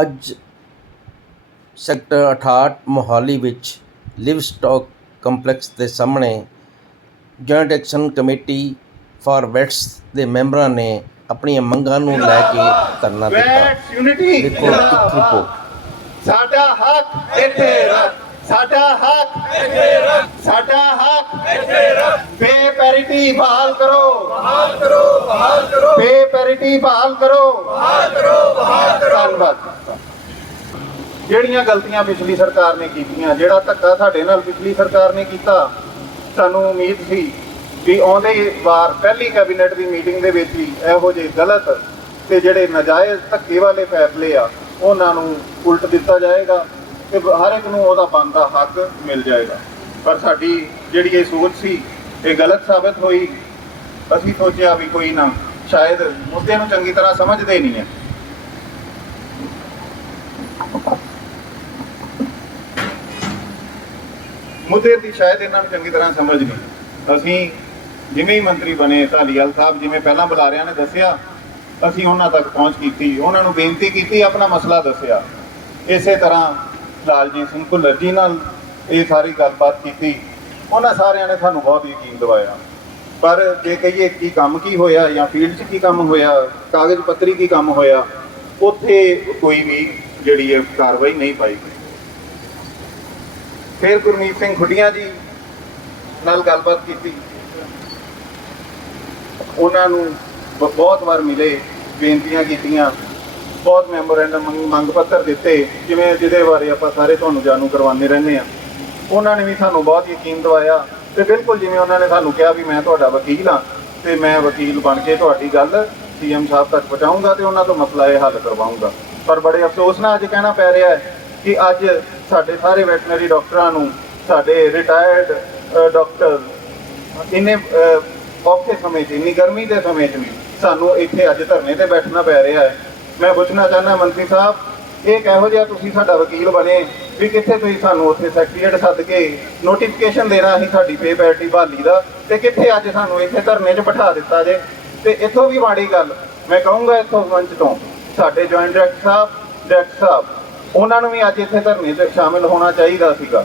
ਅੱਜ ਸੈਕਟਰ 68 ਮੋਹਾਲੀ ਵਿੱਚ ਲਿਵਸਟੌਕ ਕੰਪਲੈਕਸ ਦੇ ਸਾਹਮਣੇ joint action committee for vets ਦੇ ਮੈਂਬਰਾਂ ਨੇ ਆਪਣੀਆਂ ਮੰਗਾਂ ਨੂੰ ਲੈ ਕੇ ਧਰਨਾ ਦਿੱਤਾ। ਦੇਖੋ ਇੱਕ ਰਿਪੋਰਟ ਸਾਡਾ ਹੱਕ ਇੱਥੇ ਰੱਖ। ਸਾਡਾ ਹੱਕ ਇੱਥੇ ਰੱਖ। ਸਾਡਾ ਹੱਕ ਇੱਥੇ ਰੱਖ। ਪੇ ਪੈਰਿਟੀ ਬਹਾਲ ਕਰੋ। ਬਹਾਲ ਕਰੋ ਬਹਾਲ ਕਰੋ। ਪੇ ਪੈਰਿਟੀ ਬਹਾਲ ਕਰੋ। ਬਹਾਲ ਕਰੋ ਬਹਾਲ ਕਰੋ। ਧੰਨਵਾਦ। ਜਿਹੜੀਆਂ ਗਲਤੀਆਂ ਪਿਛਲੀ ਸਰਕਾਰ ਨੇ ਕੀਤੀਆਂ, ਜਿਹੜਾ ਧੱਕਾ ਸਾਡੇ ਨਾਲ ਪਿਛਲੀ ਸਰਕਾਰ ਨੇ ਕੀਤਾ, ਸਾਨੂੰ ਉਮੀਦ ਸੀ ਵੀ ਆਉਂਦੇ ਵਾਰ ਪਹਿਲੀ ਕੈਬਨਿਟ ਦੀ ਮੀਟਿੰਗ ਦੇ ਵਿੱਚ ਹੀ ਇਹੋ ਜਿਹੇ ਗਲਤ ਤੇ ਜਿਹੜੇ ਨਾਜਾਇਜ਼ ਧੱਕੇ ਵਾਲੇ ਫੈਸਲੇ ਆ, ਉਹਨਾਂ ਨੂੰ ਉਲਟ ਦਿੱਤਾ ਜਾਏਗਾ ਤੇ ਹਰ ਇੱਕ ਨੂੰ ਉਹਦਾ ਬਣਦਾ ਹੱਕ ਮਿਲ ਜਾਏਗਾ। ਪਰ ਸਾਡੀ ਜਿਹੜੀ ਇਹ ਸੋਚ ਸੀ, ਇਹ ਗਲਤ ਸਾਬਤ ਹੋਈ। ਅਸੀਂ ਸੋਚਿਆ ਵੀ ਕੋਈ ਨਾ, ਸ਼ਾਇਦ ਮੁੱਦੇ ਨੂੰ ਚੰਗੀ ਤਰ੍ਹਾਂ ਸਮਝਦੇ ਨਹੀਂ ਹੈ ਮੁੱਦੇ ਦੀ ਸ਼ਾਇਦ ਇਹਨਾਂ ਨੂੰ ਚੰਗੀ ਤਰ੍ਹਾਂ ਸਮਝ ਨਹੀਂ। ਅਸੀਂ ਜਿਵੇਂ ਹੀ ਮੰਤਰੀ ਬਣੇ ਧਾਲੀਵਾਲ ਸਾਹਿਬ ਜਿਵੇਂ ਪਹਿਲਾਂ ਬੁਲਾਰਿਆਂ ਨੇ ਦੱਸਿਆ, ਅਸੀਂ ਉਹਨਾਂ ਤੱਕ ਪਹੁੰਚ ਕੀਤੀ। ਉਹਨਾਂ ਨੂੰ ਬੇਨਤੀ ਕੀਤੀ, ਆਪਣਾ ਮਸਲਾ ਦੱਸਿਆ। ਇਸੇ ਤਰ੍ਹਾਂ ਲਾਲਜੀਤ ਸਿੰਘ ਭੁੱਲਰ ਜੀ ਨਾਲ ਇਹ ਸਾਰੀ ਗੱਲਬਾਤ ਕੀਤੀ। ਉਹਨਾਂ ਸਾਰਿਆਂ ਨੇ ਸਾਨੂੰ ਬਹੁਤ ਯਕੀਨ ਦਿਵਾਇਆ। ਪਰ ਜੇ ਕਹੀਏ ਕੀ ਕੰਮ ਕੀ ਹੋਇਆ ਜਾਂ ਫੀਲਡ 'ਚ ਕੀ ਕੰਮ ਹੋਇਆ, ਕਾਗਜ਼ ਪੱਤਰੀ ਕੀ ਕੰਮ ਹੋਇਆ, ਉੱਥੇ ਕੋਈ ਵੀ ਜਿਹੜੀ ਹੈ ਕਾਰਵਾਈ ਨਹੀਂ ਪਾਈ ਗਈ। ਫਿਰ ਗੁਰਮੀਤ ਸਿੰਘ ਖੁੱਡੀਆਂ ਜੀ ਨਾਲ ਗੱਲਬਾਤ ਕੀਤੀ। ਉਹਨਾਂ ਨੂੰ ਬ- ਬਹੁਤ ਵਾਰ ਮਿਲੇ, ਬੇਨਤੀਆਂ ਕੀਤੀਆਂ। ਬਹੁਤ ਮੈਮੋਰੈਂਡਮ ਮੰਗ- ਪੱਤਰ ਦਿੱਤੇ, ਜਿਵੇਂ ਜਿਹਦੇ ਬਾਰੇ ਆਪਾਂ ਸਾਰੇ ਤੁਹਾਨੂੰ ਜਾਣੂ ਕਰਵਾਉਂਦੇ ਰਹਿੰਦੇ ਆ ਉਹਨਾਂ ਨੇ ਵੀ ਸਾਨੂੰ ਬਹੁਤ ਯਕੀਨ ਦਵਾਇਆ ਤੇ ਬਿਲਕੁਲ ਜਿਵੇਂ ਉਹਨਾਂ ਨੇ ਸਾਨੂੰ ਕਿਹਾ ਵੀ ਮੈਂ ਤੁਹਾਡਾ ਵਕੀਲ ਹਾਂ ਤੇ ਮੈਂ ਵਕੀਲ ਬਣ ਕੇ ਤੁਹਾਡੀ ਗੱਲ ਸੀਐਮ ਸਾਹਿਬ ਤੱਕ ਪਹੁੰਚਾਊਂਗਾ ਤੇ ਉਹਨਾਂ ਤੋਂ ਮਸਲਾ ਇਹ ਹੱਲ ਕਰਵਾਊਂਗਾ। ਪਰ ਬੜੇ ਅਫਸੋਸ ਨਾਲ ਅੱਜ ਕਹਿਣਾ ਪੈ ਰਿਹਾ ਹੈ ਕਿ ਅੱਜ ਸਾਡੇ ਸਾਰੇ ਵੈਟਰਨਰੀ ਡਾਕਟਰਾਂ ਨੂੰ ਸਾਡੇ ਰਿਟਾਇਰਡ ਡਾਕਟਰ ਇੰਨੇ ਔਖੇ ਸਮੇਂ 'ਚ, ਇੰਨੀ ਗਰਮੀ ਦੇ ਸਮੇਂ 'ਚ ਵੀ ਸਾਨੂੰ ਇੱਥੇ ਅੱਜ ਧਰਨੇ ਤੇ ਬੈਠਣਾ ਪੈ ਰਿਹਾ ਹੈ। ਮੈਂ ਪੁੱਛਣਾ ਚਾਹੁੰਦਾ ਮੰਤਰੀ ਸਾਹਿਬ, ਇਹ ਕਿਹੋ ਜਿਹਾ ਤੁਸੀਂ ਸਾਡਾ ਵਕੀਲ ਬਣੇ ਵੀ ਕਿੱਥੇ ਤੁਸੀਂ ਸਾਨੂੰ ਉੱਥੇ ਸੈਕਟਰੀਏਟ ਸੱਦ ਕੇ ਨੋਟੀਫਿਕੇਸ਼ਨ ਦੇਣਾ ਸੀ ਸਾਡੀ ਪੇ ਪੈਟੀ ਬਹਾਲੀ ਦਾ ਤੇ ਕਿੱਥੇ ਅੱਜ ਸਾਨੂੰ ਇੱਥੇ ਧਰਨੇ 'ਚ ਬਿਠਾ ਦਿੱਤਾ ਜੇ? ਤੇ ਇੱਥੋਂ ਵੀ ਮਾੜੀ ਗੱਲ, ਮੈਂ ਕਹੂੰਗਾ ਇੱਥੋਂ ਮੰਚ ਤੋਂ, ਸਾਡੇ ਜੁਆਇੰਟ ਡਾਇਰੈਕਟਰ ਸਾਹਿਬ ਡਾਇਰੈਕਟਰ ਸਾਹਿਬ ਉਹਨਾਂ ਨੂੰ ਵੀ ਅੱਜ ਇੱਥੇ ਧਰਨੇ 'ਚ ਸ਼ਾਮਿਲ ਹੋਣਾ ਚਾਹੀਦਾ ਸੀਗਾ।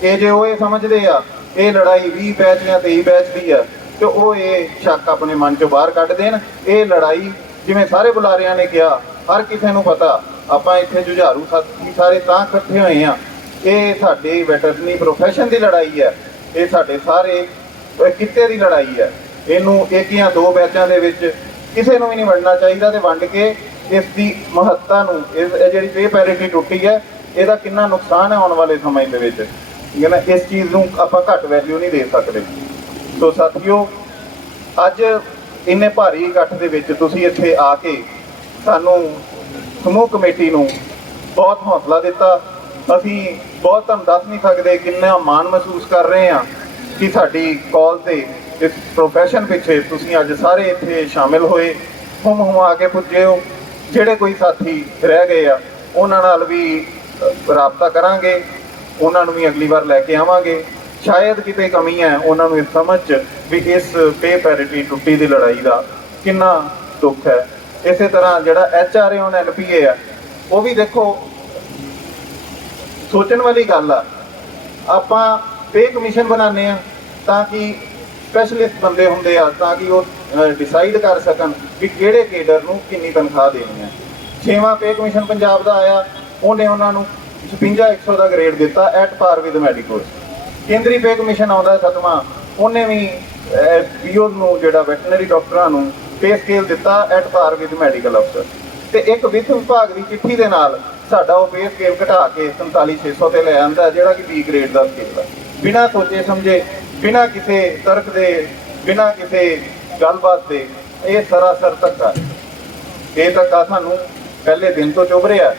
ਕਿ ਜੇ ਉਹ ਇਹ ਸਮਝਦੇ ਆ, ਇਹ ਲੜਾਈ 20 ਬੈਚ ਜਾਂ 23 ਬੈਚ ਦੀ ਆ, ਤੇ ਉਹ ਇਹ ਸ਼ੱਕ ਆਪਣੇ ਮਨ ਚੋਂ ਬਾਹਰ ਕੱਢ ਦੇਣ। ਇਹ ਲੜਾਈ, ਜਿਵੇਂ ਸਾਰੇ ਬੁਲਾਰਿਆਂ ਨੇ ਕਿਹਾ, ਹਰ ਕਿਸੇ ਨੂੰ ਪਤਾ, ਆਪਾਂ ਇੱਥੇ ਜੁਝਾਰੂ ਸਾਥੀ ਸਾਰੇ ਤਾਂ ਇਕੱਠੇ ਹੋਏ ਆ। ਇਹ ਸਾਡੇ ਵੈਟਰਨੀ ਪ੍ਰੋਫੈਸ਼ਨ ਦੀ ਲੜਾਈ ਹੈ ਇਹ ਸਾਡੇ ਸਾਰੇ ਕਿੱਤੇ ਦੀ ਲੜਾਈ ਹੈ ਇਹਨੂੰ ਇੱਕ ਜਾਂ ਦੋ ਬੈਚਾਂ ਦੇ ਵਿੱਚ ਕਿਸੇ ਨੂੰ ਵੀ ਨਹੀਂ ਵੰਡਣਾ ਚਾਹੀਦਾ ਤੇ ਵੰਡ ਕੇ ਇਸ ਦੀ ਮਹੱਤਤਾ ਨੂੰ, ਇਹ ਇਹ ਜਿਹੜੀ ਪੇ ਪੈਰਿਟੀ ਟੁੱਟੀ ਹੈ, ਇਹਦਾ ਕਿੰਨਾ ਨੁਕਸਾਨ ਹੈ ਆਉਣ ਵਾਲੇ ਸਮੇਂ ਦੇ ਵਿੱਚ? ਠੀਕ ਹੈ ਨਾ, ਇਸ ਚੀਜ਼ ਨੂੰ ਆਪਾਂ ਘੱਟ ਵੈਲਿਊ ਨਹੀਂ ਦੇ ਸਕਦੇ। ਸੋ ਸਾਥੀਓ, ਅੱਜ ਇੰਨੇ ਭਾਰੀ ਇਕੱਠ ਦੇ ਵਿੱਚ ਤੁਸੀਂ ਇੱਥੇ ਆ ਕੇ ਸਾਨੂੰ ਸਮੂਹ ਕਮੇਟੀ ਨੂੰ ਬਹੁਤ ਹੌਸਲਾ ਦਿੱਤਾ। ਅਸੀਂ ਬਹੁਤ ਤੁਹਾਨੂੰ ਦੱਸ ਨਹੀਂ ਸਕਦੇ ਕਿੰਨਾ ਮਾਣ ਮਹਿਸੂਸ ਕਰ ਰਹੇ ਹਾਂ ਕਿ ਸਾਡੀ ਕਾਲ ਤੇ ਇਸ ਪ੍ਰੋਫੈਸ਼ਨ ਪਿੱਛੇ ਤੁਸੀਂ ਅੱਜ ਸਾਰੇ ਇੱਥੇ ਸ਼ਾਮਿਲ ਹੋਏ। ਹੁਮ ਆ ਕੇ ਪੁੱਜੇ ਹੋ। ਜਿਹੜੇ ਕੋਈ ਸਾਥੀ ਰਹਿ ਗਏ ਆ, ਉਹਨਾਂ ਨਾਲ ਵੀ ਰਾਬਤਾ ਕਰਾਂਗੇ, ਉਹਨਾਂ ਨੂੰ ਵੀ ਅਗਲੀ ਵਾਰ ਲੈ ਕੇ ਆਵਾਂਗੇ। ਸ਼ਾਇਦ ਕਿਤੇ ਕਮੀ ਹੈ, ਉਹਨਾਂ ਨੂੰ ਇਸ ਸਮਝ 'ਚ ਵੀ ਇਸ ਪੇ ਪੈਰਿਟੀ ਟੁੱਟੀ ਦੀ ਲੜਾਈ ਦਾ ਕਿੰਨਾ ਦੁੱਖ ਹੈ। ਇਸੇ ਤਰ੍ਹਾਂ ਜਿਹੜਾ H R A on N P A ਆ, ਉਹ ਵੀ ਦੇਖੋ, ਸੋਚਣ ਵਾਲੀ ਗੱਲ ਆ, ਆਪਾਂ ਪੇ ਕਮਿਸ਼ਨ ਬਣਾਉਂਦੇ ਆ ਤਾਂ ਕਿ ਸਪੈਸ਼ਲਿਸਟ ਬੰਦੇ ਹੁੰਦੇ ਆ, ਤਾਂ ਕਿ ਉਹ ਡਿਸਾਈਡ ਕਰ ਸਕਣ ਵੀ ਕਿਹੜੇ ਕੇਡਰ ਨੂੰ ਕਿੰਨੀ ਤਨਖਾਹ ਦੇਣੀ ਹੈ। ਛੇਵਾਂ ਪੇ ਕਮਿਸ਼ਨ ਪੰਜਾਬ ਦਾ ਆਇਆ, ਉਹਨੇ ਉਹਨਾਂ ਨੂੰ 56 100 ਦਾ ਗ੍ਰੇਡ ਦਿੱਤਾ ਐਟ ਪਾਰ ਵਿਦ ਮੈਡੀਕਲ ਕੇਂਦਰੀ ਪੇ ਕਮਿਸ਼ਨ ਆਉਂਦਾ ਸਤਵਾਂ, ਉਹਨੇ ਵੀ ਬੀਓ ਨੂੰ ਜਿਹੜਾ ਵੈਟਰਨਰੀ ਡਾਕਟਰਾਂ ਨੂੰ ਪੇ ਸਕੇਲ ਦਿੱਤਾ ਐਟ ਪਾਰ ਵਿਦ ਮੈਡੀਕਲ ਅਫਸਰ ਤੇ ਇੱਕ ਵਿੱਤ ਵਿਭਾਗ ਦੀ ਚਿੱਠੀ ਦੇ ਨਾਲ ਸਾਡਾ ਉਹ ਪੇ ਸਕੇਲ ਘਟਾ ਕੇ 47600 ਤੇ ਲੈ ਆਂਦਾ, ਜਿਹੜਾ ਕਿ ਬੀ ਗ੍ਰੇਡ ਦਾ ਸਕੇਲ ਹੈ ਬਿਨਾਂ ਸੋਚੇ ਸਮਝੇ, ਬਿਨਾਂ ਕਿਸੇ ਤਰਕ ਦੇ, ਬਿਨਾਂ ਕਿਸੇ ਗੱਲਬਾਤ ਦੇ ਇਹ ਸਰਾਸਰ ਧੱਕਾ ਇਹ ਧੱਕਾ ਸਾਨੂੰ ਪਹਿਲੇ ਦਿਨ ਤੋਂ ਚੁਭ ਰਿਹਾ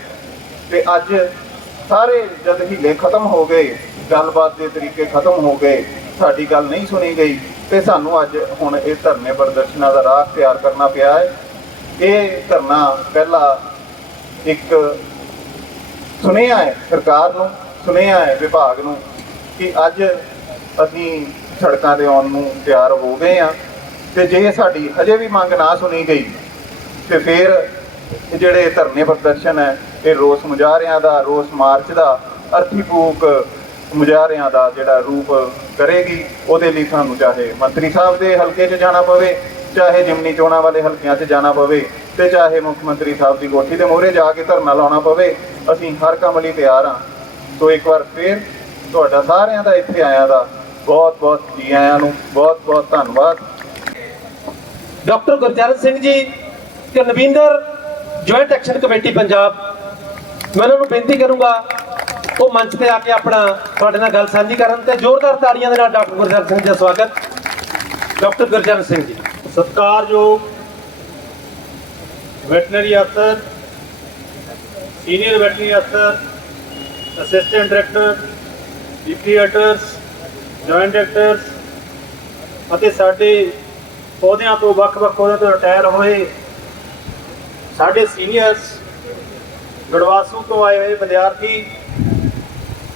ਤੇ ਅੱਜ ਸਾਰੇ ਜਦ ਹੀਲੇ ਖਤਮ ਹੋ ਗਏ, ਗੱਲਬਾਤ ਦੇ ਤਰੀਕੇ ਖਤਮ ਹੋ ਗਏ, ਸਾਡੀ ਗੱਲ ਨਹੀਂ ਸੁਣੀ ਗਈ ਤੇ ਸਾਨੂੰ ਅੱਜ ਹੁਣ ਇਹ ਧਰਨੇ ਪ੍ਰਦਰਸ਼ਨਾਂ ਦਾ ਰਾਹ ਤਿਆਰ ਕਰਨਾ ਪਿਆ ਹੈ। ਇਹ ਧਰਨਾ ਪਹਿਲਾ ਇੱਕ ਸੁਨੇਹਾ ਹੈ ਸਰਕਾਰ ਨੂੰ, ਸੁਨੇਹਾ ਹੈ ਵਿਭਾਗ ਨੂੰ ਕਿ ਅੱਜ ਅਸੀਂ ਸੜਕਾਂ ਤੇ ਆਉਣ ਨੂੰ ਤਿਆਰ ਹੋ ਗਏ ਆ ਤੇ ਜੇ ਸਾਡੀ ਹਜੇ ਵੀ ਮੰਗ ਨਾ ਸੁਣੀ ਗਈ, ਤੇ ਫਿਰ ਜਿਹੜੇ ਧਰਨੇ ਪ੍ਰਦਰਸ਼ਨ ਹੈ, ਇਹ ਰੋਸ ਮੁਜ਼ਾਹਰਿਆਂ ਦਾ, ਰੋਸ ਮਾਰਚ ਦਾ, ਅਰਥੀ ਫੂਕ ਮੁਜ਼ਾਹਰਿਆਂ ਦਾ ਜਿਹੜਾ ਰੂਪ ਕਰੇਗੀ, ਉਹਦੇ ਲਈ ਸਾਨੂੰ ਚਾਹੇ ਮੰਤਰੀ ਸਾਹਿਬ ਦੇ ਹਲਕੇ 'ਚ ਜਾਣਾ ਪਵੇ, ਚਾਹੇ ਜਿਮਨੀ ਚੋਣਾਂ ਵਾਲੇ ਹਲਕਿਆਂ 'ਚ ਜਾਣਾ ਪਵੇ, ਤੇ ਚਾਹੇ ਮੁੱਖ ਮੰਤਰੀ ਸਾਹਿਬ ਦੀ ਕੋਠੀ ਦੇ ਮੂਹਰੇ ਜਾ ਕੇ ਧਰਨਾ ਲਾਉਣਾ ਪਵੇ, ਅਸੀਂ ਹਰ ਕੰਮ ਲਈ ਤਿਆਰ ਹਾਂ। ਸੋ ਇੱਕ ਵਾਰ ਫੇਰ ਤੁਹਾਡਾ ਸਾਰਿਆਂ ਦਾ ਇੱਥੇ ਆਇਆਂ ਦਾ ਬਹੁਤ ਬਹੁਤ ਜੀ ਆਇਆਂ ਨੂੰ ਬਹੁਤ ਬਹੁਤ ਧੰਨਵਾਦ। Doctor Gurcharan Singh ji convener joint action committee Punjab. ਮੈਂ ਉਹਨਾਂ ਨੂੰ ਬੇਨਤੀ ਕਰੂੰਗਾ, ਉਹ ਮੰਚ ਤੇ ਆ ਕੇ ਆਪਣਾ ਤੁਹਾਡੇ ਨਾਲ ਗੱਲ ਸਾਂਝੀ ਕਰਨ ਤੇ ਜ਼ੋਰਦਾਰ ਤਾੜੀਆਂ ਦੇ ਨਾਲ ਡਾਕਟਰ ਗੁਰਚਰਨ ਸਿੰਘ ਜੀ ਦਾ ਸਵਾਗਤ। ਡਾਕਟਰ ਗੁਰਚਰਨ ਸਿੰਘ ਜੀ। ਸਤਿਕਾਰਯੋਗ ਵੈਟਨਰੀ ਅਫਸਰ, ਸੀਨੀਅਰ ਵੈਟਨਰੀ ਅਫਸਰ assistant director deputy editors joint directors ਅਤੇ ਸਾਡੇ ਅਹੁਦਿਆਂ ਤੋਂ ਵੱਖ-ਵੱਖ ਅਹੁਦਿਆਂ ਤੋਂ ਰਿਟਾਇਰ ਹੋਏ। ਸਾਡੇ ਸੀਨੀਅਰਸ ਗੜਵਾਸੂ ਤੋਂ ਆਏ ਹੋਏ ਵਿਦਿਆਰਥੀ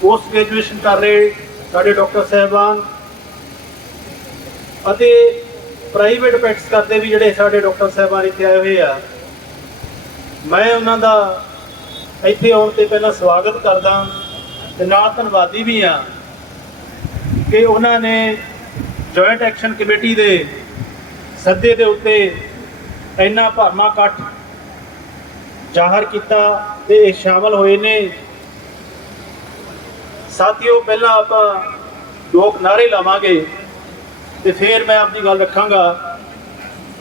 ਪੋਸਟ ਗ੍ਰੈਜੂਏਸ਼ਨ ਕਰ ਰਹੇ ਸਾਡੇ ਡਾਕਟਰ ਸਾਹਿਬਾਨ ਅਤੇ ਪ੍ਰਾਈਵੇਟ ਪ੍ਰੈਕਟਿਸ ਕਰਦੇ ਵੀ ਜਿਹੜੇ ਸਾਡੇ ਡਾਕਟਰ ਸਾਹਿਬਾਨ ਇੱਥੇ ਆਏ ਹੋਏ ਆ। ਮੈਂ ਉਹਨਾਂ ਦਾ ਇੱਥੇ ਆਉਣ ਤੇ ਪਹਿਲਾਂ ਸਵਾਗਤ ਕਰਦਾ ਤੇ ਨਾਲ ਧੰਨਵਾਦੀ ਵੀ ਆ ਕਿ ਉਹਨਾਂ ਨੇ ਜੁਆਇੰਟ ਐਕਸ਼ਨ ਕਮੇਟੀ ਦੇ ਸੱਦੇ ਦੇ ਉੱਤੇ ਇੰਨਾ ਭਰਮਾ ਇਕੱਠ ਜ਼ਾਹਰ ਕੀਤਾ ਤੇ ਇਹ ਸ਼ਾਮਲ ਹੋਏ ਨੇ। ਸਾਥੀਓ ਪਹਿਲਾਂ ਆਪਾਂ ਦੋ ਕੁ ਨਾਅਰੇ ਲਾਵਾਂਗੇ ਤੇ ਫਿਰ ਮੈਂ ਆਪਣੀ ਗੱਲ ਰੱਖਾਂਗਾ।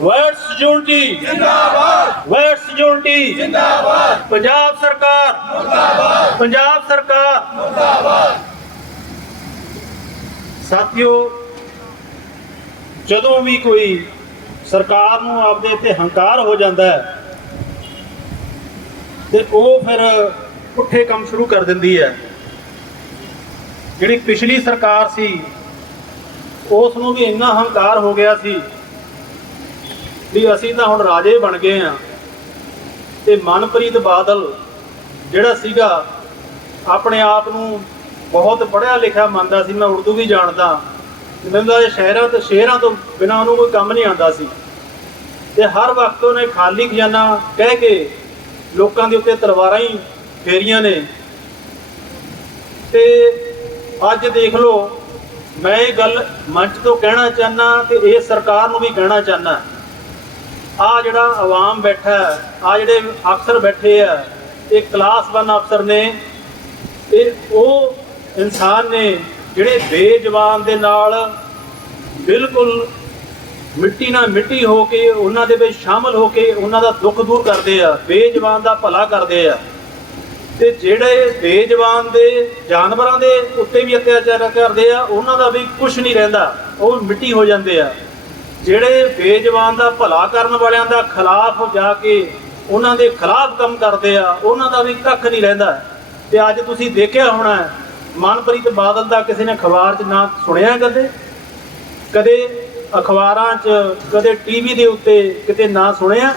ਵਰਡਸ ਯੂਨਿਟੀ ਜਿੰਦਾਬਾਦ। ਵਰਡਸ ਯੂਨਿਟੀ ਜਿੰਦਾਬਾਦ। ਪੰਜਾਬ ਸਰਕਾਰ ਮੁਰਦਾਬਾਦ। ਪੰਜਾਬ ਸਰਕਾਰ ਮੁਰਦਾਬਾਦ। ਸਾਥੀਓ ਜਦੋਂ ਵੀ ਕੋਈ ਸਰਕਾਰ ਨੂੰ ਆਪਦੇ ਤੇ ਹੰਕਾਰ ਹੋ ਜਾਂਦਾ ਹੈ ਤੇ ਉਹ ਫਿਰ ਪੁੱਠੇ ਕੰਮ ਸ਼ੁਰੂ ਕਰ ਦਿੰਦੀ ਹੈ। ਜਿਹੜੀ ਪਿਛਲੀ ਸਰਕਾਰ ਸੀ, ਉਸ ਨੂੰ ਵੀ ਇੰਨਾ ਹੰਕਾਰ ਹੋ ਗਿਆ ਸੀ ਵੀ ਅਸੀਂ ਤਾਂ ਹੁਣ ਰਾਜੇ ਬਣ ਗਏ ਆ ਤੇ ਮਨਪ੍ਰੀਤ ਬਾਦਲ ਜਿਹੜਾ ਸੀਗਾ, ਆਪਣੇ ਆਪ ਨੂੰ ਬਹੁਤ ਪੜ੍ਹਿਆ ਲਿਖਿਆ ਮੰਨਦਾ ਸੀ, ਮੈਂ ਉਰਦੂ ਵੀ ਜਾਣਦਾ। ਮੈਨੂੰ ਤਾਂ ਸ਼ਹਿਰਾਂ ਤੇ ਸ਼ਹਿਰਾਂ ਤੋਂ ਬਿਨਾਂ ਉਹਨੂੰ ਕੋਈ ਕੰਮ ਨਹੀਂ ਆਉਂਦਾ ਸੀ। ਤੇ ਹਰ ਵਕਤ ਉਹਨੇ ਖਾਲੀ ਖਜ਼ਾਨਾ ਕਹਿ ਕੇ ਲੋਕਾਂ ਦੇ ਉੱਤੇ ਤਲਵਾਰਾਂ ਹੀ ਫੇਰੀਆਂ ਨੇ। ਤੇ ਅੱਜ ਦੇਖ ਲਓ, ਮੈਂ ਇਹ ਗੱਲ ਮੰਚ ਤੋਂ ਕਹਿਣਾ ਚਾਹਨਾ ਤੇ ਇਹ ਸਰਕਾਰ ਨੂੰ ਵੀ ਕਹਿਣਾ ਚਾਹਨਾ ਆ ਜਿਹੜਾ ਆਵਾਮ ਬੈਠਾ ਆ ਜਿਹੜੇ ਅਫਸਰ ਬੈਠੇ ਆ, ਇਹ ਕਲਾਸ 1 ਅਫਸਰ ਨੇ। ਇਹ ਉਹ ਇਨਸਾਨ ਨੇ ਜਿਹੜੇ ਬੇਜਵਾਨ ਦੇ ਨਾਲ ਬਿਲਕੁਲ ਮਿੱਟੀ ਨਾਲ ਮਿੱਟੀ ਹੋ ਕੇ, ਉਹਨਾਂ ਦੇ ਵਿੱਚ ਸ਼ਾਮਲ ਹੋ ਕੇ ਉਹਨਾਂ ਦਾ ਦੁੱਖ ਦੂਰ ਕਰਦੇ ਆ, ਬੇਜਵਾਨ ਦਾ ਭਲਾ ਕਰਦੇ ਆ। ਤੇ ਜਿਹੜੇ ਬੇਜਵਾਨ ਦੇ ਜਾਨਵਰਾਂ ਦੇ ਉੱਤੇ ਵੀ ਅਤਿਆਚਾਰ ਕਰਦੇ ਆ, ਉਹਨਾਂ ਦਾ ਵੀ ਕੁਝ ਨਹੀਂ ਰਹਿੰਦਾ, ਉਹ ਮਿੱਟੀ ਹੋ ਜਾਂਦੇ ਆ। ਜਿਹੜੇ ਬੇਜਵਾਨ ਦਾ ਭਲਾ ਕਰਨ ਵਾਲਿਆਂ ਦਾ ਖਿਲਾਫ ਜਾ ਕੇ ਉਹਨਾਂ ਦੇ ਖਿਲਾਫ ਕੰਮ ਕਰਦੇ ਆ, ਉਹਨਾਂ ਦਾ ਵੀ ਕੱਖ ਨਹੀਂ ਰਹਿੰਦਾ। ਤੇ ਅੱਜ ਤੁਸੀਂ ਦੇਖਿਆ ਹੋਣਾ ਮਨਪ੍ਰੀਤ ਬਾਦਲ ਦਾ ਕਿਸੇ ਨੇ ਅਖਬਾਰ 'ਚ ਨਾ ਸੁਣਿਆ ਕਦੇ? ਕਦੇ ਅਖਬਾਰਾਂ 'ਚ, ਕਦੇ ਟੀਵੀ ਦੇ ਉੱਤੇ ਕਿਤੇ ਨਾ ਸੁਣਿਆ?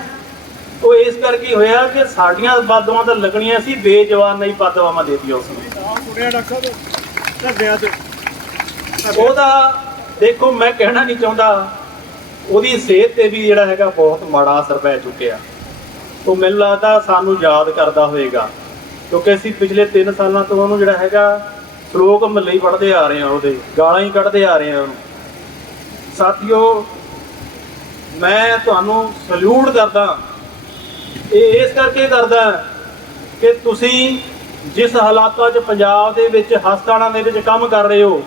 ਉਹ ਇਸ ਕਰਕੇ ਹੋਇਆ ਕਿ ਸਾਡੀਆਂ ਬਾਦਵਾਂ ਤਾਂ ਲੱਗਣੀਆਂ ਸੀ, ਬੇਜਵਾਨ ਨਹੀਂ ਬਾਦਵਾਵਾਂ ਦੇਤੀ ਉਸ ਨੂੰ ਉਹਦਾ ਦੇਖੋ, ਮੈਂ ਕਹਿਣਾ ਨਹੀਂ ਚਾਹੁੰਦਾ, ਉਹਦੀ ਸਿਹਤ ਤੇ ਵੀ ਜਿਹੜਾ ਹੈਗਾ ਬਹੁਤ ਮਾੜਾ ਅਸਰ ਪੈ ਚੁੱਕਿਆ। ਉਹ ਮੈਨੂੰ ਲੱਗਦਾ ਸਾਨੂੰ ਯਾਦ ਕਰਦਾ ਹੋਵੇਗਾ, ਕਿਉਂਕਿ ਅਸੀਂ ਪਿਛਲੇ 3 ਸਾਲਾਂ ਤੋਂ ਉਹਨੂੰ ਜਿਹੜਾ ਹੈਗਾ ਲੋਕ ਮੱਲੇ ਹੀ ਪੜ੍ਹਦੇ ਆ ਰਹੇ ਆ ਉਹਦੇ, ਗਾਲਾਂ ਹੀ ਕੱਢਦੇ ਆ ਰਹੇ ਆ ਉਹਨੂੰ। ਸਾਥੀਓ, ਮੈਂ ਤੁਹਾਨੂੰ ਸਲੂਟ ਕਰਦਾ। ਇਹ, ਇਸ ਕਰਕੇ ਕਰਦਾ ਕਿ ਤੁਸੀਂ ਜਿਸ ਹਾਲਾਤਾਂ 'ਚ ਪੰਜਾਬ ਦੇ ਵਿੱਚ ਹਸਪਤਾਲਾਂ ਦੇ ਵਿੱਚ ਕੰਮ ਕਰ ਰਹੇ ਹੋ,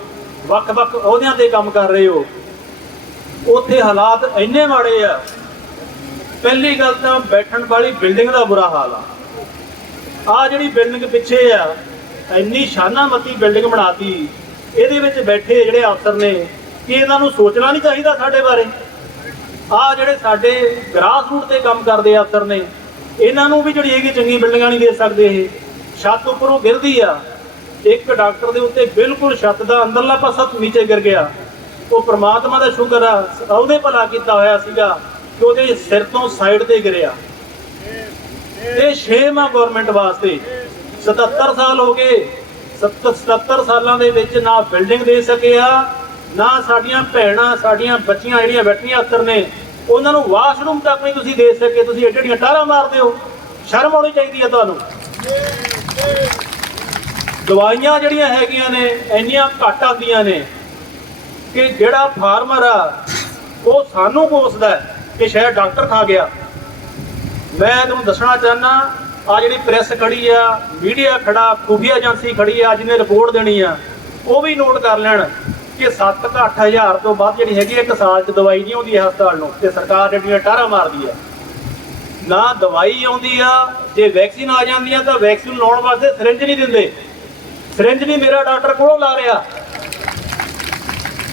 ਵੱਖ-ਵੱਖ ਅਹੁਦਿਆਂ ਤੇ ਕੰਮ ਕਰ ਰਹੇ ਹੋ, ਉੱਥੇ ਹਾਲਾਤ ਇੰਨੇ ਮਾੜੇ ਆ। ਪਹਿਲੀ ਗੱਲ ਤਾਂ ਬੈਠਣ ਵਾਲੀ ਬਿਲਡਿੰਗ ਦਾ ਬੁਰਾ ਹਾਲ ਆ। ਆ ਜਿਹੜੀ ਬਿਲਡਿੰਗ ਪਿੱਛੇ ਆ ਇੰਨੀ ਸ਼ਾਨਾਮਤੀ ਬਿਲਡਿੰਗ ਬਣਾਤੀ, ਇਹਦੇ ਵਿੱਚ ਬੈਠੇ ਜਿਹੜੇ ਅਫਸਰ ਨੇ, ਕਿ ਇਹਨਾਂ ਨੂੰ ਸੋਚਣਾ ਨਹੀਂ ਚਾਹੀਦਾ ਸਾਡੇ ਬਾਰੇ। ਆ ਜਿਹੜੇ ਸਾਡੇ ਗ੍ਰਾਸ ਰੂਟ ਤੇ ਕੰਮ ਕਰਦੇ ਅਫਸਰ ਨੇ, ਇਹਨਾਂ ਨੂੰ ਵੀ ਜਿਹੜੀ ਹੈਗੀ ਚੰਗੀ ਬਿਲਡਿੰਗਾਂ ਨਹੀਂ ਦੇ ਸਕਦੇ ਇਹ। ਛੱਤ ਉੱਪਰੋਂ ਗਿਰਦੀ ਆ। ਇੱਕ ਡਾਕਟਰ ਦੇ ਉੱਤੇ ਬਿਲਕੁਲ ਛੱਤ ਦਾ ਅੰਦਰਲਾ ਪਾਸਾ ਨੀਚੇ ਗਿਰ ਗਿਆ। ਉਹ ਪ੍ਰਮਾਤਮਾ ਦਾ ਸ਼ੁਕਰ ਆ, ਉਹਦੇ ਭਲਾ ਕੀਤਾ ਹੋਇਆ ਸੀਗਾ ਕਿ ਉਹਦੇ ਸਿਰ ਤੋਂ ਸਾਈਡ ਤੇ ਗਿਰਿਆ। ਇਹ ਸ਼ੇਮ ਆ ਗਵਰਨਮੈਂਟ ਵਾਸਤੇ 77 ਸਾਲ ਹੋ ਗਏ। 70 77 ਸਾਲਾਂ ਦੇ ਵਿੱਚ ਨਾ ਬਿਲਡਿੰਗ ਦੇ ਸਕਿਆ ਨਾ ਸਾਡੀਆਂ ਭੈਣਾਂ, ਸਾਡੀਆਂ ਬੱਚੀਆਂ ਜਿਹੜੀਆਂ ਬੈਠੀਆਂ ਅਫਸਰ ਨੇ, ਉਹਨਾਂ ਨੂੰ ਵਾਸ਼ਰੂਮ ਤੱਕ ਨਹੀਂ ਤੁਸੀਂ ਦੇ ਸਕੇ। ਤੁਸੀਂ ਏਡੀਆਂ ਏਡੀਆਂ ਟਾਰਾਂ ਮਾਰਦੇ ਹੋ। ਸ਼ਰਮ ਆਉਣੀ ਚਾਹੀਦੀ ਹੈ ਤੁਹਾਨੂੰ। ਦਵਾਈਆਂ ਜਿਹੜੀਆਂ ਹੈਗੀਆਂ ਨੇ, ਇੰਨੀਆਂ ਘੱਟ ਆਉਂਦੀਆਂ ਨੇ ਕਿ ਜਿਹੜਾ ਫਾਰਮਰ ਆ, ਉਹ ਸਾਨੂੰ ਕੋਸਦਾ ਕਿ ਸ਼ਾਇਦ ਡਾਕਟਰ ਖਾ ਗਿਆ। ਮੈਂ ਤੁਹਾਨੂੰ ਦੱਸਣਾ ਚਾਹਨਾ ਆ ਜਿਹੜੀ ਪ੍ਰੈਸ ਖੜੀ ਆ, ਮੀਡੀਆ ਖੜਾ ਖੂਫੀਆ ਏਜੰਸੀ ਖੜੀ ਆ ਜਿਹਨੇ ਰਿਪੋਰਟ ਦੇਣੀ ਆ, ਉਹ ਵੀ ਨੋਟ ਕਰ ਲੈਣ ਕਿ 7 ਕੁ 8000 ਤੋਂ ਵੱਧ ਜਿਹੜੀ ਹੈਗੀ ਇੱਕ ਸਾਲ 'ਚ ਦਵਾਈ ਨਹੀਂ ਆਉਂਦੀ ਹਸਪਤਾਲ ਨੂੰ, ਤੇ ਸਰਕਾਰ ਜਿਹੜੀਆਂ ਟਾਰਾ ਮਾਰਦੀ ਆ। ਨਾ ਦਵਾਈ ਆਉਂਦੀ ਆ, ਜੇ ਵੈਕਸੀਨ ਆ ਜਾਂਦੀ ਆ ਤਾਂ ਵੈਕਸੀਨ ਲਾਉਣ ਵਾਸਤੇ ਸਿਰਿੰਜ ਨਹੀਂ ਦਿੰਦੇ। ਸਿਰਿੰਜ ਨਹੀਂ ਮੇਰਾ ਡਾਕਟਰ ਕੋਲੋਂ ਲਾ ਰਿਹਾ।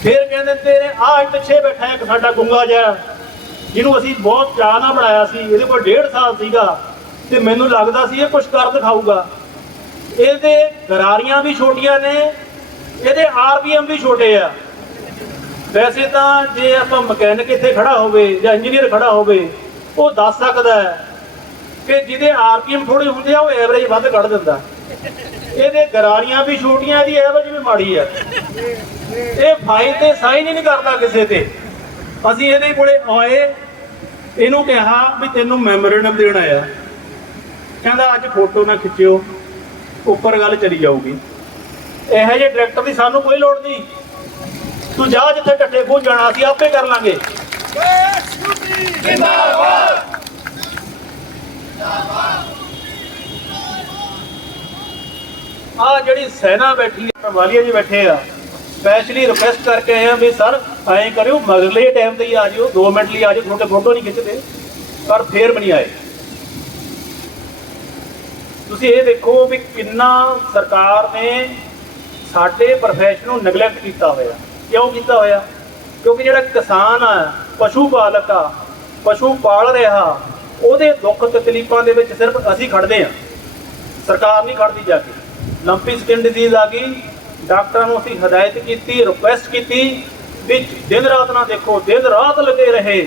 ਫਿਰ ਕਹਿੰਦੇ ਤੇਰੇ ਆਹ ਪਿੱਛੇ ਬੈਠਾ ਇੱਕ ਸਾਡਾ ਗੁੰਗਾ ਜਿਹਾ, ਜਿਹਨੂੰ ਅਸੀਂ ਬਹੁਤ ਚਾਅ ਨਾਲ ਬਣਾਇਆ ਸੀ, ਇਹਦੇ ਕੋਲ 1.5 ਸਾਲ ਸੀਗਾ। ਤੇ ਮੈਨੂੰ ਲੱਗਦਾ ਸੀ ਇਹ ਕੁਝ ਕਰ ਦਿਖਾਊਗਾ। ਇਹਦੇ ਗਰਾਰੀਆਂ ਵੀ ਛੋਟੀਆਂ ਨੇ, ਇਹਦੇ ਆਰਪੀਐਮ ਵੀ ਛੋਟੇ ਆ। ਵੈਸੇ ਤਾਂ ਜੇ ਆਪਾਂ ਮਕੈਨਿਕ ਇੱਥੇ ਖੜਾ ਹੋਵੇ ਜਾਂ ਇੰਜੀਨੀਅਰ ਖੜਾ ਹੋਵੇ, ਉਹ ਦੱਸ ਸਕਦਾ ਹੈ ਕਿ ਜਿਹਦੇ ਆਰਪੀਐਮ ਥੋੜੇ ਹੁੰਦੇ ਆ, ਉਹ ਐਵਰੇਜ ਵੱਧ ਕੱਢ ਦਿੰਦਾ। ਇਹਦੇ ਗਰਾਰੀਆਂ ਵੀ ਛੋਟੀਆਂ, ਇਹਦੀ ਐਵਰੇਜ ਵੀ ਮਾੜੀ ਆ। ਇਹ ਫਾਈਲ ਤੇ ਸਾਈਨ ਹੀ ਨਹੀਂ ਕਰਦਾ ਕਿਸੇ ਤੇ। ਅਸੀਂ ਇਹਦੇ ਕੋਲੇ ਆਏ, ਇਹਨੂੰ ਕਿਹਾ ਵੀ ਤੈਨੂੰ ਮੈਮੋਰੈਂਡਮ ਦੇਣਾ ਆ ਕਹਿੰਦਾ ਅੱਜ ਫੋਟੋ ਨਾ ਖਿੱਚਿਓ, ਉੱਪਰ ਗੱਲ ਚਲੀ ਜਾਊਗੀ। ਇਹੋ ਜਿਹੇ ਡਾਇਰੈਕਟਰ ਦੀ ਸਾਨੂੰ ਕੋਈ ਲੋੜ ਨਹੀਂ। ਤੂੰ ਜਾ ਜਿੱਥੇ ਟੱਟੇ ਖੂਹ ਜਾਣਾ, ਅਸੀਂ ਆਪੇ ਕਰ ਲਾਂਗੇ। ਆ ਜਿਹੜੀ ਸੈਨਾ ਬੈਠੀ ਹੈ, ਵਾਲੀਆ ਜੀ ਬੈਠੇ ਆ। ਸਪੈਸ਼ਲੀ ਰਿਕੁਐਸਟ ਕਰਕੇ ਆਏ ਆ ਵੀ, ਸਰ, ਐਂ ਕਰਿਓ, ਮਗਰਲੇ ਟਾਈਮ ਤੇ ਹੀ ਆ ਜਿਓ 2 ਮਿੰਟ ਲਈ ਆ ਜਿਓ, ਤੁਹਾਡੇ ਫੋਟੋ ਨਹੀਂ ਖਿੱਚਦੇ। ਪਰ ਫੇਰ ਵੀ ਨਹੀਂ ਆਏ। ਤੁਸੀਂ ਇਹ ਦੇਖੋ ਵੀ ਕਿੰਨਾ ਸਰਕਾਰ ਨੇ ਸਾਡੇ ਪ੍ਰੋਫੈਸ਼ਨ ਨੂੰ ਨੈਗਲੈਕਟ ਕੀਤਾ ਹੋਇਆ। ਕਿਉਂ ਕੀਤਾ ਹੋਇਆ? ਕਿਉਂਕਿ ਜਿਹੜਾ ਕਿਸਾਨ ਆ, ਪਸ਼ੂ ਪਾਲਕ ਆ, ਪਸ਼ੂ ਪਾਲ ਰਿਹਾ, ਉਹਦੇ ਦੁੱਖ ਤਕਲੀਫਾਂ ਦੇ ਵਿੱਚ ਸਿਰਫ ਅਸੀਂ ਖੜਦੇ ਆ ਸਰਕਾਰ ਨਹੀਂ ਖੜਦੀ ਜਾ ਕੇ। ਲੰਪੀ ਸਕਿਨ ਡਿਜ਼ੀਜ਼ ਆ ਗਈ, ਡਾਕਟਰਾਂ ਨੂੰ ਅਸੀਂ ਹਦਾਇਤ ਕੀਤੀ ਰਿਕੁਐਸਟ ਕੀਤੀ ਵੀ ਦਿਨ ਰਾਤ ਨਾ ਦੇਖੋ, ਦਿਨ ਰਾਤ ਲੱਗੇ ਰਹੇ।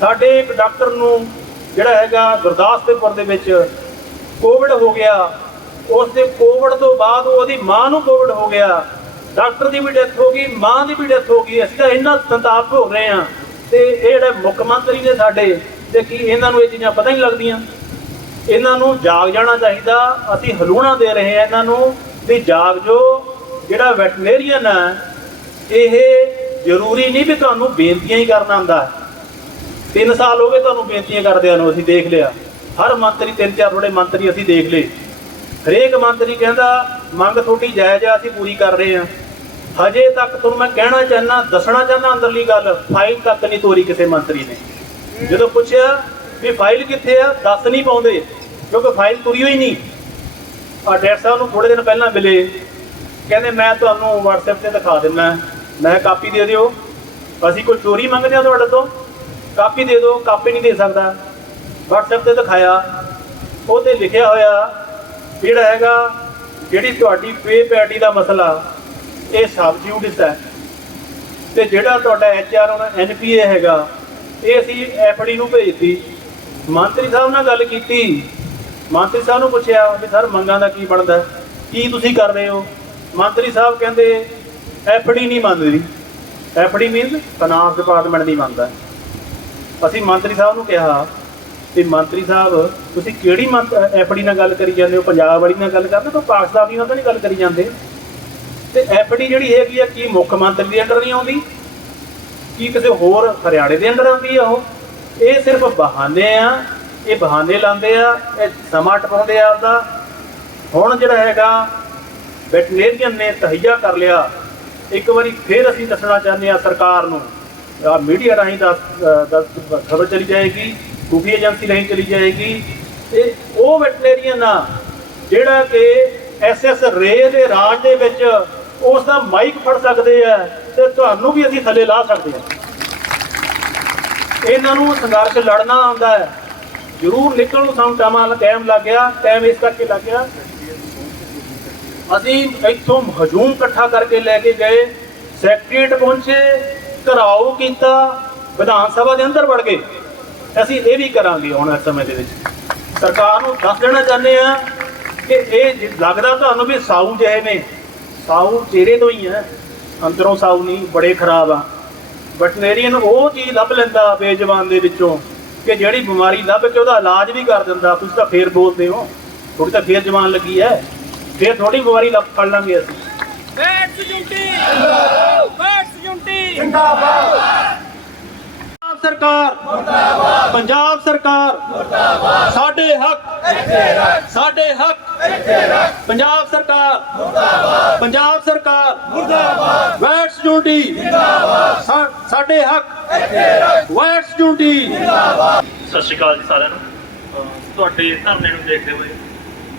ਸਾਡੇ ਇੱਕ ਡਾਕਟਰ ਨੂੰ ਜਿਹੜਾ ਹੈਗਾ ਗੁਰਦਾਸਪੁਰ ਦੇ ਵਿੱਚ ਕੋਵਿਡ ਹੋ ਗਿਆ। ਉਸ ਦੇ ਕੋਵਿਡ ਤੋਂ ਬਾਅਦ ਉਹਦੀ ਮਾਂ ਨੂੰ ਕੋਵਿਡ ਹੋ ਗਿਆ। ਡਾਕਟਰ ਦੀ ਵੀ ਡੈਥ ਹੋ ਗਈ, ਮਾਂ ਦੀ ਵੀ ਡੈਥ ਹੋ ਗਈ। ਅਸੀਂ ਤਾਂ ਇੰਨਾ ਸੰਤਾਪ ਭੋਗ ਰਹੇ ਹਾਂ। ਤੇ ਇਹ ਜਿਹੜੇ ਮੁੱਖ ਮੰਤਰੀ ਨੇ ਸਾਡੇ, ਤੇ ਕੀ ਇਹਨਾਂ ਨੂੰ ਇਹ ਚੀਜ਼ਾਂ ਪਤਾ ਹੀ ਨਹੀਂ ਲੱਗਦੀਆਂ। ਇਹਨਾਂ ਨੂੰ ਜਾਗ ਜਾਣਾ ਚਾਹੀਦਾ। ਅਸੀਂ ਹਲੂਣਾ ਦੇ ਰਹੇ ਹਾਂ ਇਹਨਾਂ ਨੂੰ ਵੀ ਜਾਗ ਜੋ। ਜਿਹੜਾ ਵੈਟਨੇਰੀਅਨ ਹੈ, ਇਹ ਜ਼ਰੂਰੀ ਨਹੀਂ ਵੀ ਤੁਹਾਨੂੰ ਬੇਨਤੀਆਂ ਹੀ ਕਰਨਾ ਆਉਂਦਾ ਤਿੰਨ ਸਾਲ ਹੋ ਗਏ ਤੁਹਾਨੂੰ ਬੇਨਤੀਆਂ ਕਰਦਿਆਂ ਨੂੰ, ਅਸੀਂ ਦੇਖ ਲਿਆ। ਹਰ ਮੰਤਰੀ, ਤਿੰਨ ਚਾਰ ਥੋੜੇ ਮੰਤਰੀ ਅਸੀਂ ਦੇਖ ਲਏ। ਹਰੇਕ ਮੰਤਰੀ ਕਹਿੰਦਾ, ਮੰਗ ਤੁਹਾਡੀ ਜਾਇਜ਼ ਆ, ਅਸੀਂ ਪੂਰੀ ਕਰ ਰਹੇ ਹਾਂ। ਹਜੇ ਤੱਕ ਤੁਹਾਨੂੰ ਮੈਂ ਕਹਿਣਾ ਚਾਹੁੰਦਾ ਦੱਸਣਾ ਚਾਹੁੰਦਾ ਅੰਦਰਲੀ ਗੱਲ, ਫਾਈਲ ਤੱਕ ਨਹੀਂ ਤੋਰੀ ਕਿਸੇ ਮੰਤਰੀ ਨੇ। ਜਦੋਂ ਪੁੱਛਿਆ ਵੀ ਫਾਈਲ ਕਿੱਥੇ ਆ, ਦੱਸ ਨਹੀਂ ਪਾਉਂਦੇ, ਕਿਉਂਕਿ ਫਾਈਲ ਤੁਰੀ ਹੋਈ ਨਹੀਂ। ਆ ਡਾਕਟਰ ਸਾਹਿਬ ਨੂੰ ਥੋੜੇ ਦਿਨ ਪਹਿਲਾਂ ਮਿਲੇ। ਕਹਿੰਦੇ, ਮੈਂ ਤੁਹਾਨੂੰ WhatsApp ਤੇ ਦਿਖਾ ਦਿੰਦਾ ਮੈਂ ਕਾਪੀ ਦੇ ਦਿਓ। ਅਸੀਂ ਕੋਈ ਚੋਰੀ ਮੰਗਦੇ ਆ ਤੁਹਾਡੇ ਤੋਂ? ਕਾਪੀ ਦੇ ਦਿਓ, ਕਾਪੀ ਨਹੀਂ ਦੇ ਸਕਦਾ। WhatsApp ਤੇ ਦਿਖਾਇਆ। ਉਹ ਤੇ ਲਿਖਿਆ ਹੋਇਆ ਜਿਹੜਾ ਹੈਗਾ, ਜਿਹੜੀ ਤੁਹਾਡੀ ਪੇ ਪੈਟੀ ਦਾ ਮਸਲਾ, ਇਹ ਸਬਜੂਡਿਸ ਹੈ। ਤੇ ਜਿਹੜਾ ਤੁਹਾਡਾ ਐਚਆਰ ਉਹਨਾਂ ਐਨਪੀਏ ਹੈਗਾ, ਇਹ ਅਸੀਂ ਐਫਡੀ ਨੂੰ ਭੇਜਤੀ। ਮੰਤਰੀ ਸਾਹਿਬ ਨਾਲ ਗੱਲ ਕੀਤੀ। ਮੰਤਰੀ ਸਾਹਿਬ ਨੂੰ ਪੁੱਛਿਆ ਵੀ ਸਰ ਮੰਗਾਂ ਦਾ ਕੀ ਬਣਦਾ ਕੀ ਤੁਸੀਂ ਕਰ ਰਹੇ ਹੋ? ਮੰਤਰੀ ਸਾਹਿਬ ਕਹਿੰਦੇ ਐਫਡੀ ਨਹੀਂ ਮੰਨਦੀ। ਐਫਡੀ ਮੀਨਸ ਫਾਈਨਾਂਸ ਡਿਪਾਰਟਮੈਂਟ ਨਹੀਂ ਮੰਨਦਾ ਅਸੀਂ ਮੰਤਰੀ ਸਾਹਿਬ ਨੂੰ ਕਿਹਾ ਵੀ ਮੰਤਰੀ ਸਾਹਿਬ, ਤੁਸੀਂ ਕਿਹੜੀ ਐਫਡੀ ਨਾਲ ਗੱਲ ਕਰੀ ਜਾਂਦੇ ਹੋ? ਪੰਜਾਬ ਵਾਲੀ ਨਾਲ ਗੱਲ ਕਰਦੇ ਹੋ ਪਾਕਿਸਤਾਨ ਦੀ ਨਾਲ ਤਾਂ ਨਹੀਂ ਗੱਲ ਕਰੀ ਜਾਂਦੇ? ਤੇ ਐਫਡੀ ਜਿਹੜੀ ਹੈਗੀ ਆ, ਕੀ ਮੁੱਖ ਮੰਤਰੀ ਦੇ ਅੰਡਰ ਨਹੀਂ ਆਉਂਦੀ? ਕੀ ਕਿਸੇ ਹੋਰ ਹਰਿਆਣੇ ਦੇ ਅੰਡਰ ਆਉਂਦੀ ਆ ਉਹ? ਇਹ ਸਿਰਫ ਬਹਾਨੇ ਆ, ਇਹ ਬਹਾਨੇ ਲਾਉਂਦੇ ਆ, ਇਹ ਸਮਾਂ ਟਪਾਉਂਦੇ ਆ ਆਪਦਾ। ਹੁਣ ਜਿਹੜਾ ਹੈਗਾ, ਵੈਟਨੇਰੀਅਨ ਨੇ ਤਹਈਆ ਕਰ ਲਿਆ। ਇੱਕ ਵਾਰੀ ਫੇਰ ਅਸੀਂ ਦੱਸਣਾ ਚਾਹੁੰਦੇ ਆ ਸਰਕਾਰ ਨੂੰ। ਆ ਮੀਡੀਆ ਰਾਹੀਂ ਦੱਸ ਦੱਸ ਖਬਰ ਚਲੀ ਜਾਏਗੀ। ਖੂਫੀ ਏਜੰਸੀ ਰਾਹੀਂ ਚਲੀ ਜਾਏਗੀ ਇਹ ਉਹ ਵੈਟਨੇਰੀਅਨ ਆ ਜਿਹੜਾ ਕਿ ਐਸਐਸ ਰੇ ਦੇ ਰਾਜ ਦੇ ਵਿੱਚ ਉਸ ਦਾ ਮਾਈਕ ਫੜ ਸਕਦੇ ਆ ਤੇ ਤੁਹਾਨੂੰ ਵੀ ਅਸੀਂ ਥੱਲੇ ਲਾ ਸਕਦੇ ਆ। ਇਹਨਾਂ ਨੂੰ ਸੰਘਰਸ਼ ਲੜਨਾ ਆਉਂਦਾ ਹੈ। ਜ਼ਰੂਰ ਨਿਕਲਣ ਨੂੰ ਸਾਨੂੰ ਟਾਈਮ ਟਾਈਮ ਲੱਗ ਗਿਆ, ਟਾਈਮ ਇਸ ਕਰਕੇ ਲੱਗ ਗਿਆ। ਅਸੀਂ ਇੱਥੋਂ ਹਜੂਮ ਇਕੱਠਾ ਕਰਕੇ ਲੈ ਕੇ ਗਏ, ਸੈਕਟਰੀਏਟ ਪਹੁੰਚੇ, ਘਰਾਓ ਕੀਤਾ, ਵਿਧਾਨ ਸਭਾ ਦੇ ਅੰਦਰ ਵੜ ਗਏ। ਅਸੀਂ ਇਹ ਵੀ ਕਰਾਂਗੇ ਹੁਣ ਇਸ ਸਮੇਂ ਦੇ ਵਿੱਚ। ਸਰਕਾਰ ਨੂੰ ਦੱਸ ਦੇਣਾ ਚਾਹੁੰਦੇ ਆ ਕਿ ਇਹ ਲੱਗਦਾ ਤੁਹਾਨੂੰ ਵੀ ਸਾਊ ਜਿਹੇ ਨੇ। ਸਾਊ ਚਿਹਰੇ ਤੋਂ ਹੀ ਹੈ। ਅੰਦਰੋਂ ਸਾਊ ਨਹੀਂ ਬੜੇ ਖਰਾਬ ਆ। ਵੈਟਨੇਰੀਅਨ ਉਹ ਚੀਜ਼ ਲੱਭ ਲੈਂਦਾ ਬੇਜ਼ਬਾਨ ਦੇ ਵਿੱਚੋਂ ਕਿ ਜਿਹੜੀ ਬਿਮਾਰੀ ਲੱਭ ਕੇ ਉਹਦਾ ਇਲਾਜ ਵੀ ਕਰ ਦਿੰਦਾ। ਤੁਸੀਂ ਤਾਂ ਫੇਰ ਬੋਲਦੇ ਹੋ। ਥੋੜੀ ਤਾਂ ਫੇਰ ਜਵਾਨ ਲੱਗੀ ਹੈ। ਫੇਰ ਥੋੜੀ ਬਿਮਾਰੀ ਲੱਗ ਫੜ ਲਾਂਗੇ ਅਸੀਂ। ਸਰਕਾਰ। ਮੁਰਦਾਬਾਦ ਪੰਜਾਬ ਸਰਕਾਰ। ਮੁਰਦਾਬਾਦ ਸਾਡੇ ਹੱਕ। ਸਾਡੇ ਹੱਕ। ਪੰਜਾਬ ਸਰਕਾਰ। ਮੁਰਦਾਬਾਦ ਪੰਜਾਬ ਸਰਕਾਰ। ਮੁਰਦਾਬਾਦ ਵੈਟਸ ਜੂਟੀ ਜਿੰਦਾਬਾਦ ਸਾਡੇ ਹੱਕ। ਵੈਟਸ ਜੂਟੀ ਸਤਿ ਸ਼੍ਰੀ ਅਕਾਲ ਜੀ ਸਾਰਿਆਂ ਨੂੰ। ਤੁਹਾਡੇ ਧਰਨੇ ਨੂੰ ਦੇਖਦੇ ਹੋਏ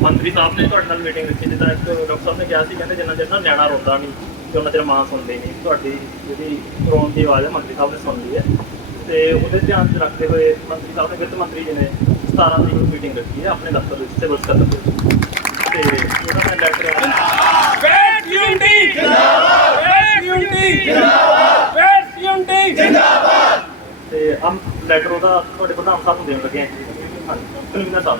ਮੰਤਰੀ ਸਾਹਿਬ ਨੇ ਤੁਹਾਡੇ ਨਾਲ ਮੀਟਿੰਗ ਰੱਖੀ ਜਿੱਦਾਂ ਇੱਕ ਡਾਕਟਰ ਸਾਹਿਬ ਨੇ ਕਿਹਾ ਸੀ, ਕਹਿੰਦੇ ਜਿੰਨਾ ਚਿਰ ਨਾ ਨਿਆਣਾ ਰੋਂਦਾ ਨਹੀਂ ਤੇ ਉਹਨਾਂ ਚਿਰ ਮਾਂ ਸੁਣਦੇ ਨਹੀਂ ਤੁਹਾਡੀ ਜਿਹੜੀ ਰੋਣ ਦੀ ਆਵਾਜ਼ ਹੈ ਮੰਤਰੀ ਸਾਹਿਬ ਨੇ ਸੁਣਦੀ ਹੈ। ਤੇ ਉਹਦੇ ਧਿਆਨ 'ਚ ਰੱਖਦੇ ਹੋਏ ਮੰਤਰੀ ਸਾਹਿਬ ਨੇ ਵਿੱਤ ਮੰਤਰੀ ਜੀ ਨੇ 17 ਤਰੀਕ ਨੂੰ ਮੀਟਿੰਗ ਰੱਖੀ ਹੈ ਆਪਣੇ ਦਫ਼ਤਰ ਵਿੱਚ ਸਿਵਲ ਸਕੱਤਰ ਵਿੱਚ। ਤੇ ਉਹਦਾ ਮੈਂ ਲੈਟਰ ਬੈਠ ਜੁੰਟੀ ਬੈਠ ਜੁੰਟੀ ਬੈਠ ਜੁੰਟੀ ਤੇ ਹਮ ਲੈਟਰ ਉਹਦਾ ਤੁਹਾਡੇ ਪ੍ਰਧਾਨ ਸਾਹਿਬ ਨੂੰ ਦੇਣ ਲੱਗੇ ਹਾਂ ਕਨਵੀਨਰ ਸਾਹਿਬ।